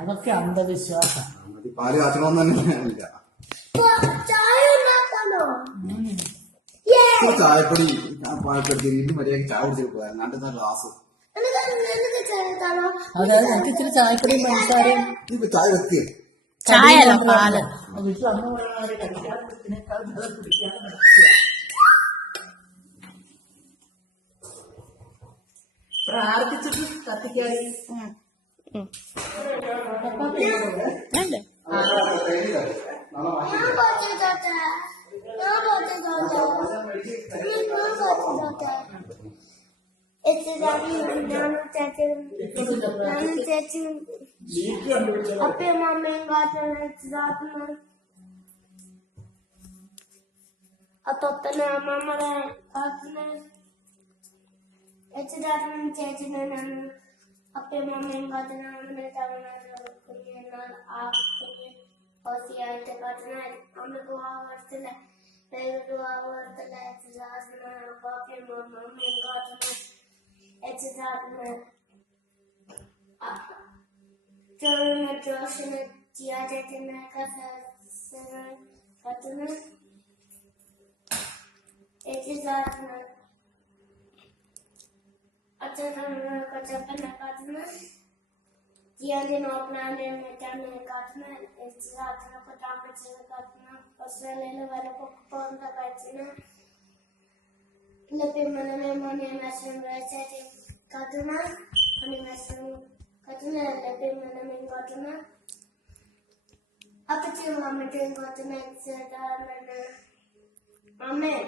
അതൊക്കെ അന്ധവിശ്വാസം. പാല് കാച്ചണമെന്ന് തന്നെ ഇല്ല. ചായപ്പൊടി പാലപ്പെടുത്തി വീണ്ടും മര്യാദ ചായ കുടിച്ചിട്ട് പോയാൽ നാട്ടിൽ ഗ്ലാസ്. അതായത് എനിക്ക് ഇച്ചിരി ചായപ്പൊടിയും പഞ്ചസാരയും. ഇപ്പൊ ചായ വെക്കുക ചായ അല്ല പാല്. വീട്ടിൽ അമ്മ പറയുന്നവരെ കഴിക്കാതിനേക്കാൾ കുടിക്കാതെ പ്രാർത്ഥിച്ചിട്ട് കത്തിക്കാതെ അപ്പയും അമ്മയും കാത്തുന്ന അതൊത്തന്നെ അമ്മമ്മടെ കാത്തുന്ന ചേച്ചിനെ ഞാൻ അപ്പയും അമ്മയും കാത്തുന്ന അമ്മനെ തവണ കുഞ്ഞെന്നാൽ ആ കുഞ്ഞ് ഹോസിയായിട്ട് കാത്തുന്ന അമ്മക്ക് വാർത്തില്ല വേഗം വാർത്തില്ല അപ്പയും അമ്മയും കാത്തുന്ന Joshua Tiadetina Katuna. It is Atana Katapana Katuna. Tiandin Opland and Metana Katuna. It's Atana Katapana Katuna. Australia Varapon the Katina. Lepimana Money and National Reset Katuna. Katuna lepimana Katuna. Up to Mamma Katuna, Amen.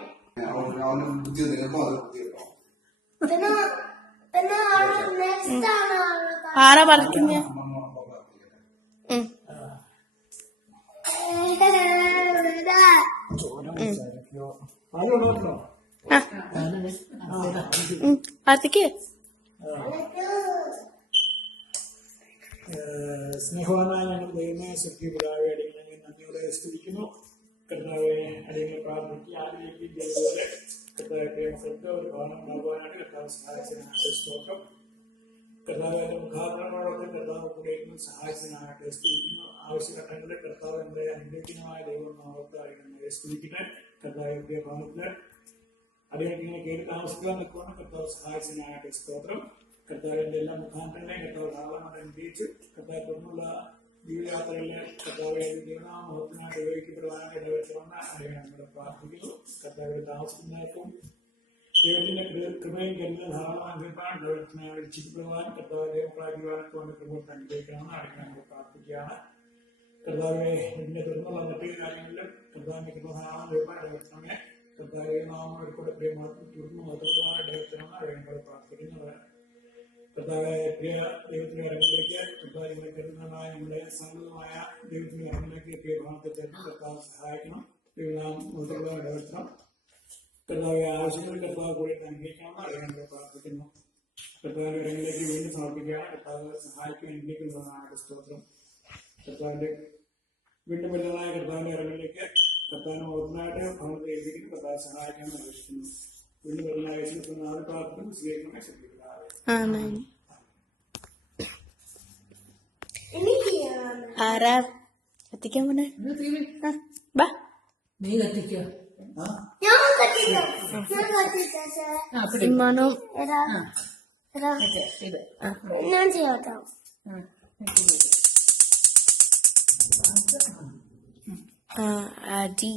Next time. ആരാ കളിക്കുന്ന? ആർത്തിക്ക് സ്നേഹവാനായ ഞങ്ങൾ ദൈവമേ ശക്തി പിതാവെ അടിയങ്ങളെ നന്ദിയോടെ സ്തുതിക്കുന്നു. കർത്താവെ അടിയങ്ങളെ പ്രാർത്ഥിക്കുക ആദ്യത്തേക്ക് ജലപോലെ കർത്താവെ പ്രേമസത്ത് ഒരു ഭവനം ഉണ്ടാകുവാനായിട്ട് കർത്താവ് സഹായിച്ചതിനായിട്ട് സ്തോത്രം. കർത്താവിന്റെ മുഖാന്തരങ്ങളൊക്കെ കർത്താവ് കൂടെ സഹായിച്ചതിനായിട്ട് സ്തുതിക്കുന്നു. ആവശ്യഘട്ടങ്ങളിൽ കർത്താവ് എന്റെ അനുഗ്രഹീനമായ ദൈവം ഓർത്തായിരിക്കുന്നത് സ്തുതിക്കട്ടെ. കർത്താവിന്റെ ഭവനത്തില് അടിയങ്ങൾക്ക് ഇങ്ങനെ കയറി താമസിക്കാൻ നിൽക്കുവാണ് കർത്താവ് സഹായിച്ചതിനായിട്ട് സ്തോത്രം. കർത്താവിന്റെ എല്ലാ മുഖാന്തരങ്ങളെയും കർത്താവ് ധാരാളമായിട്ട് അനുഗ്രഹിച്ച് കർത്താവ് തുടർന്നുള്ള ജീവിതയാത്രകളിലെ കർത്താവ് ദൈവനാമഹത്വത്തിനായിട്ട് ഉപയോഗിക്കപ്പെടുവാനായിട്ട് ഇടവെച്ചവണ്ണം അദ്ദേഹം നമ്മളെ പ്രാർത്ഥിക്കുന്നു. കർത്താവിൽ താമസിക്കുന്നവർക്കും ദൈവത്തിന്റെ കൃപയും കരുതൽ ധാരാളമായി അനുഭവപ്പെടാൻ ഇടവെച്ചതിനായി രക്ഷിക്കപ്പെടുവാൻ കർത്താവ് ദൈവപ്രാതിവാനത്തോടെ കൃപത്തെ അനുഗ്രഹിക്കണമെന്ന് അടയ്ക്കാൻ നമ്മൾ പ്രാർത്ഥിക്കുകയാണ്. കർത്താവെ ഇതിന്റെ തുടർന്നുള്ള മറ്റു കാര്യങ്ങളിലും കർത്താവിന്റെ കൃപ ധാരാളം അനുഭവപ്പെടാൻ ഇടവെച്ചവനെ കർത്താവ് നാമങ്ങളുടെ കൂടെ പ്രിയമാർക്കും തുടർന്ന് മഹത്വപ്പെടുവാനായിട്ട് ഇടവെച്ചവണ്ണം അടയ്ക്കാൻ നമ്മൾ പ്രാർത്ഥിക്കുന്നത്. കർത്താവെ പ്രിയ ദൈവത്തിന്റെ കരങ്ങളിലേക്ക് കർത്താവിനെ കരുതുന്നതായ നമ്മുടെ സമ്മതമായ ദൈവത്തിന്റെ കരങ്ങളിലേക്ക് പ്രിയ ഭവനത്തെ തരുന്നു. കർത്താവ് സഹായിക്കണം. ദൈവനാം മുതലുള്ള ഇടവെത്തണം. കർത്താവെ ആവശ്യങ്ങൾ കർത്താവ് കൂടി അനുഗ്രഹിക്കണമെന്ന് അറിയാൻ പ്രാർത്ഥിക്കുന്നു. കർത്താവിന്റെ കരങ്ങളിലേക്ക് വീണ്ടും സമർപ്പിക്കുകയാണ്. കർത്താവ് സഹായിക്കാൻ അനുഗ്രഹിക്കുന്നതാണ് സ്തോത്രം. കർത്താവിന്റെ വീണ്ടും വരുന്നതായ കർത്താവിന്റെ കരങ്ങളിലേക്ക് കർത്താവിന് മുതലായിട്ട് ഭവനത്തെ എഴുതിക്കുന്നു. കർത്താവ് സഹായിക്കാമെന്ന് അപേക്ഷിക്കുന്നു. വീണ്ടും വരുന്ന ആവശ്യത്തിന് ആദ്യ പ്രാർത്ഥന സ്വീകരിക്കണമേ. ശ്രദ്ധിക്കുക. ആരാ കത്തിക്കാൻ പോണേ? ബാ നീ കത്തിക്കോ. സിമ്മാനോ ഞാൻ ചെയ്യാട്ടോ. അടി